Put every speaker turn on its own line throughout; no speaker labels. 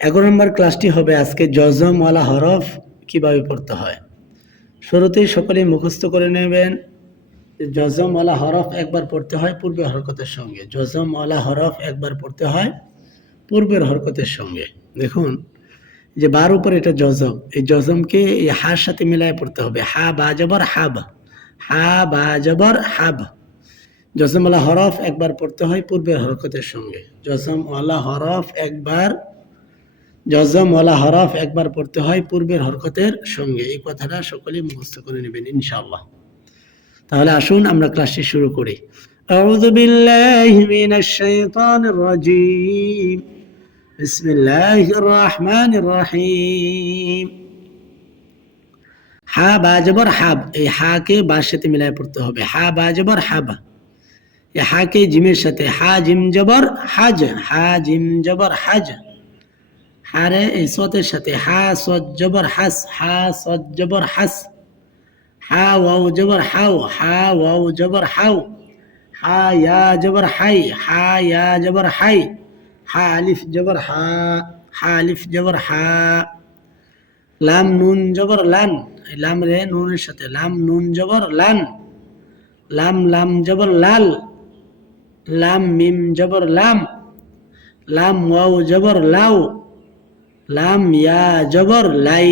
এগারো নম্বর ক্লাসটি হবে আজকে জজম ওয়ালা হরফ কীভাবে পড়তে হয়? শুরুতেই সকলেই মুখস্থ করে নেবেন। যে জজম ওয়ালা হরফ একবার পড়তে হয় পূর্বের হরকতের সঙ্গে। জজম ওয়ালা হরফ একবার পড়তে হয় পূর্বের হরকতের সঙ্গে। দেখুন, যে বার উপর এটা জজম। এই জজমকে এই হার সাথে মিলায় পড়তে হবে। হা, বা, জবর, হাব। হা, বা, জবর, হাব। জজমওয়ালা হরফ একবার পড়তে হয় পূর্বের হরকতের সঙ্গে। জজমওয়ালা হরফ একবার জজমওয়ালা হরফ একবার পড়তে হয় পূর্বের হরকতের সঙ্গে এই কথাটা সকলেই মুখস্থ করে নেবেন ইনশাআল্লাহ তাহলে আসুন আমরা ক্লাসটি শুরু করি أعوذ بالله من الشيطان الرجيم بسم الله الرحمن الرحيم হা বাজবর হাব এই হাকে বার সাথে মিলায় পড়তে হবে হা বাজবর হাব এই হাকে জিমের সাথে হা জিম জবর হাজ হা জিম জবর হাজ হারে এই সতের সাথে, হা সদ জবর হাস, হা সদ জবর হাস, হা ওয়াও জবর হাও, হা ওয়াও জবর হাও, হা ইয়া জবর হাই, হা ইয়া জবর হাই, হা আলিফ জবর হা হা আলিফ জবর হা, লাম নুন জবর লান লাম রে নুনের সাথে, লাম নুন জবর লান লাম লাম জবর লাল, লাম মিম জবর লাম লাম ওয়াও জবর লাউ লাম ইয়া জবর লাই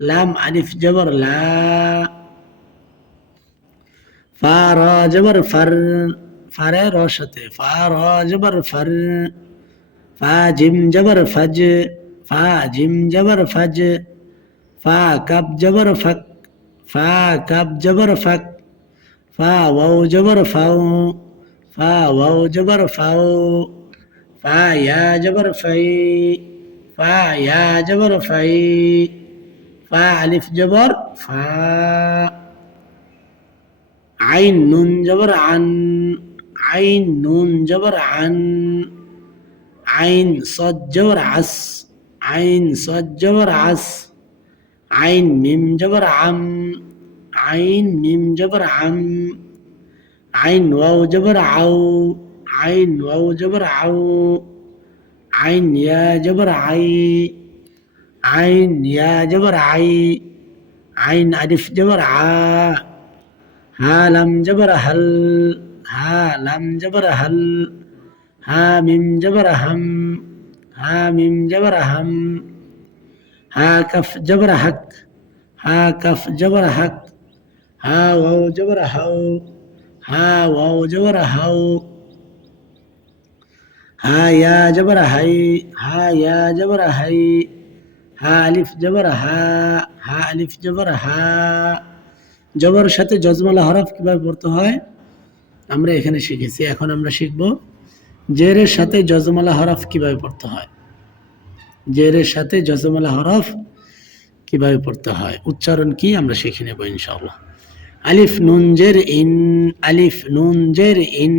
লাম আলিফ জবর লা ফা জবর ফর ফারে র সাথে ফা জবর ফর ফা জিম জবর ফজ ফা জিম জবর ফজ ফা কাব জবর ফক ফা কাব জবর ফক ফা ওয়াও জবর ফাও ফা ওয়াও জবর ফাও ফা ইয়া জবর ফাই ফা ইয়া জবর ফাই ফা আলিফ জবর ফা আইন নুন জবর আন আইন নুন জবর আন আইন সদ জবর আস আইন সদ জবর আস আইন মিম জবর আম আইন মিম জবর আম আইন ওয়াও জবর আউ আইন ওয়াও জবর আউ আইন ইয়া জবর আই আইন ইয়া জবর আই আইন আলিফ জবর আ হা লাম জবর হল হা লাম জবর হল হা মিম জবর হাম হা মিম জবর হাম হা কফ জবর হক হা কফ জবর হক হা ওয়াও জবর হাও হা ওয়াও জবর হাও হা ইয়া জবর হাই হা ইয়া জবর হাই হা আলিফ জবর হা হা আলিফ জবর হা সাথে জজমালা হরফ কীভাবে পড়তে হয়? আমরা এখানে শিখেছি, এখন আমরা শিখব জেরের সাথে জজমালা হরফ কীভাবে পড়তে হয়? জেরের সাথে জজমালা হরফ কীভাবে পড়তে হয়? উচ্চারণ কি আমরা শিখে নেব ইনশাআল্লাহ। আলিফ নুন জের ইন, আলিফ নুন জের ইন।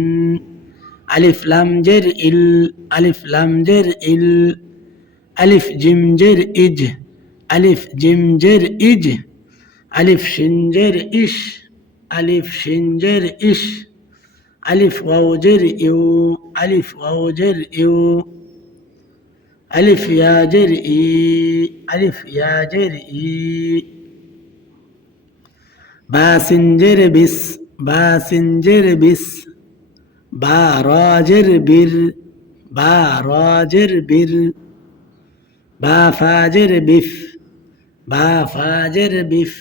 আলিফ লাম জের ইল আলিফ লাম জের ইল আলিফ জিম জের ইজ আলিফ জিম জের ইজ আলিফ সিনজের ইশ আলিফ সিনজের ইশ আলিফ ওয়াউজের ইউ আলিফ ওয়াউজের ইউ আলিফ ইয়াজের ই আলিফ ইয়াজের ই বা সিনজের বিস বা সিনজের বিস বা রাজের বীর বা রাজের বীর বা ফাজের বিফ, বা ফাজের বিফ।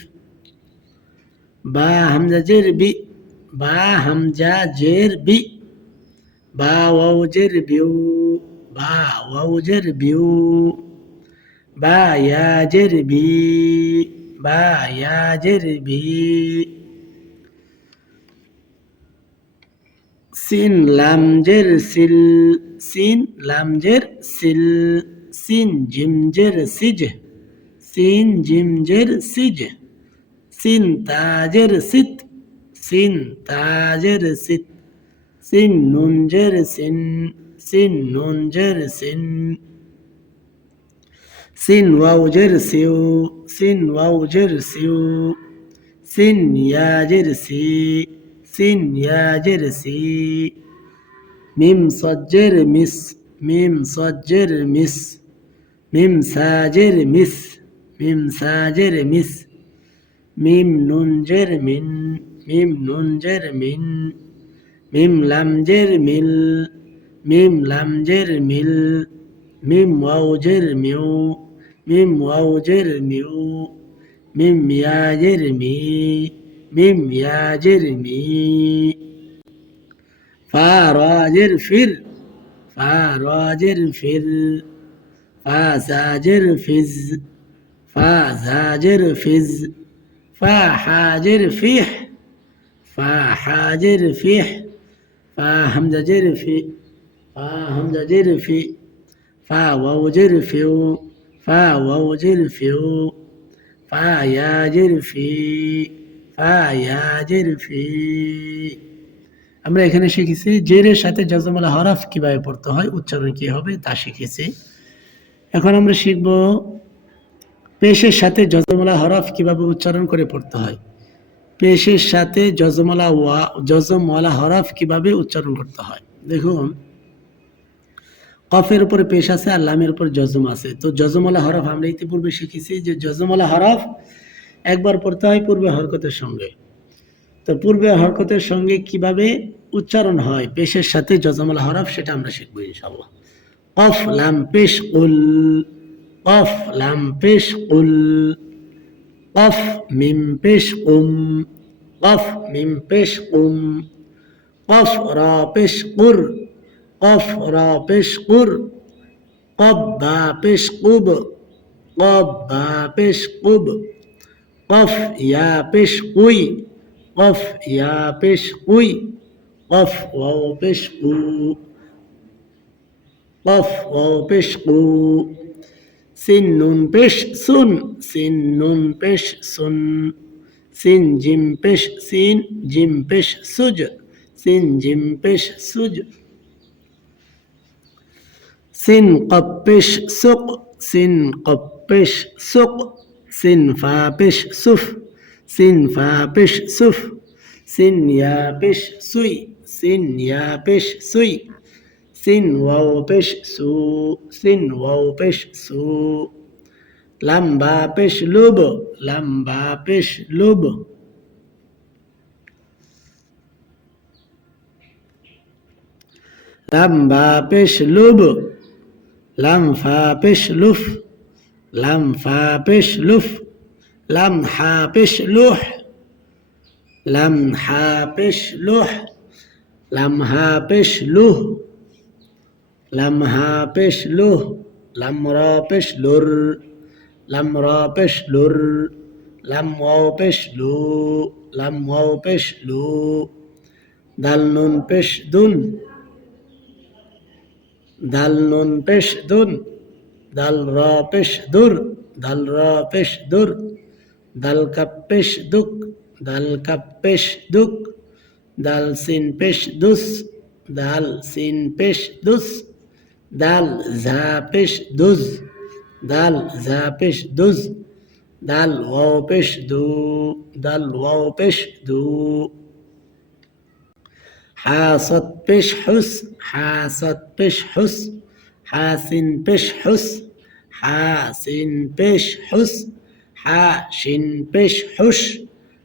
বা হামজা জের বি, বা হামজা জের বি। বা ওয়াউজের বিউ, বা ওয়াউজের বিউ। বা ইয়াজের বি, বা ইয়াজের বি। সিন লামজের সিল সিন লামজের সিল সিন জিমজের সিজ সিন জিমজের সিজ সিন তাজের সিত সিন তাজের সিত সিন নুনজের সিন সিন নুনজের সিন সিন ওয়াউজের সিউ সিন ওয়াউজের সিউ সিন ইয়াজের সি সিন ইয়াজের সি মিম সজ্জের মিস মিম সজ্জের মিস মিম সাজের মিস মিম সাজের মিস মিম নুনজের মিন মিম নুনজের মিন মিম লামজের মিল মিম লামজের মিল মিম ওয়াউজের মিউ মিম ওয়াউজের মিউ মিম ইয়াজের মি মিম ইয়াজের মি ফা রাজের ফির ফা রাজের ফির ফা জাজের ফিজ ফা জাজের ফিজ ফা হাজের ফিহ ফা হাজের ফিহ ফা হামজাজের ফি ফা হামজাজের ফি ফা ওয়াউজের ফিউ ফিউ ফা আমরা এখানে শিখেছি জেরের সাথে জজমালা হরফ কীভাবে পড়তে হয়, উচ্চারণ কি হবে, তা শিখেছি। এখন আমরা শিখব, পেশের সাথে জজমালা হরফ কীভাবে উচ্চারণ করে পড়তে হয়। পেশের সাথে জজমালা ওয়া জজমওয়ালা হরফ কীভাবে উচ্চারণ করতে হয়। দেখুন, কফের উপরে পেশ আছে আর লামের উপর জজম আছে। তো জজমওয়ালা হরফ আমরা ইতিপূর্বে শিখেছি যে জজমওয়ালা হরফ একবার পড়তে হয় পূর্বে হরকতের সঙ্গে। তো পূর্বে হরকতের সঙ্গে কীভাবে উচ্চারণ হয়, পেশের সাথে জজমওয়ালা হরফ, সেটা আমরা শিখব ইনশাল্লাহ কফ, লাম, পেশ, উল। কফ, লাম, পেশ, উল। কফ, মিম, পেশ, উম। কফ, মিম, পেশ, উম। কফ, রা, পেশ, কুর। কফ, রা, পেশ, কুর। বা, পেশ, কুব। কব বা, পেশ, কুব। কফ ইয়া পেশ কুই কফ ইয়া পেশ কুই কফ ওয়াও পেশ কু কফ ওয়াও পেশ কু সিন নুন পেশ সুন, সিন নুন পেশ সুন, সিন জিম পেশ সিন, জিম পেশ সুজ, সিন জিম পেশ সুজ। সিন কপ পেশ সুক সিন ফা পেশ সুফ সিন ফা পেশ সুফ সিন ইয়া পেশ সুই সিন ইয়া পেশ সুই সিন ওয়াও পেশ সু সিন ওয়াও পেশ সু লাম্বা পেশ লুব লাম্বা পেশ লুব লাম্বা পেশ লুব লামফা পেশ লুফ লামফা পেশ লুফ লামহা পেশ লুহ লামহা পেশ লুহ লামহা পেশ লুহ লামহা পেশ লুহ লামরা পেশ লুর লামরা পেশ লুর, লাম ওয়াও পেশ লু, লাম ওয়াও পেশ লু, দাল নুন পেশ দুন, দাল নুন পেশ দুন। دل را پش دور دل را پش دور دل کا پیش دک دل کا پیش دک. دل سین پش دوس دل سین پش دوس دل زا پش دوز دل زا پش دوز دل واو پش دو دل واو پش دو. حاصد پش حس حاصد پش حس حاسن پش حس. হা সিন পেশ হুস হা সিন পেশ হুস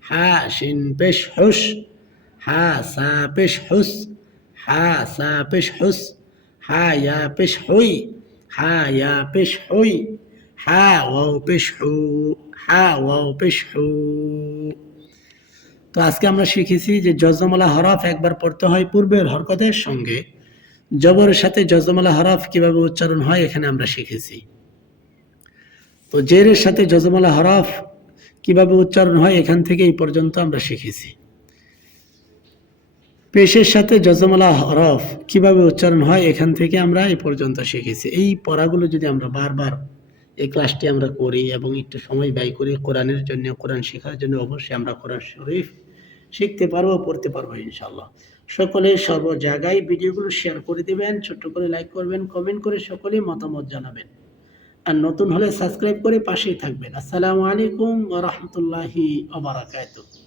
হা সিন পেশ হুস হা সা পেশ হুস হা সা পেশ হুস হা ইয়া পেশ হুই হা ইয়া পেশ হুই হা ওয়াও পেশ হু হা ওয়াও পেশ হু। তো আজকে আমরা শিখেছি যে জজমলা হরফ একবার পড়তে হয় পূর্বের হরকতের সঙ্গে। জবরের সাথে জজমলা হরফ কীভাবে উচ্চারণ হয় এখানে আমরা শিখেছি। তো জেরের সাথে জজমালা হরফ কীভাবে উচ্চারণ হয় এখান থেকে এই পর্যন্ত আমরা শিখেছি। পেশের সাথে জজমালা হরফ কীভাবে উচ্চারণ হয় এখান থেকে আমরা এই পর্যন্ত শিখেছি। এই পড়াগুলো যদি আমরা বারবার এই ক্লাসটি আমরা করি এবং একটু সময় ব্যয় করি কোরআনের জন্য, কোরআন শেখার জন্য অবশ্যই আমরা কোরআন শরীফ শিখতে পারব, পড়তে পারব ইনশাল্লাহ সকলে সর্ব জায়গায় ভিডিওগুলো শেয়ার করে দিবেন, ছোট্ট করে লাইক করবেন কমেন্ট করে সকলেই মতামত জানাবেন। আর নতুন হলে সাবস্ক্রাইব করে পাশেই থাকবেন। আসসালামু আলাইকুম রহমতুল্লাহি রাহমাতুল্লাহি ওয়া বারাকাতুহু।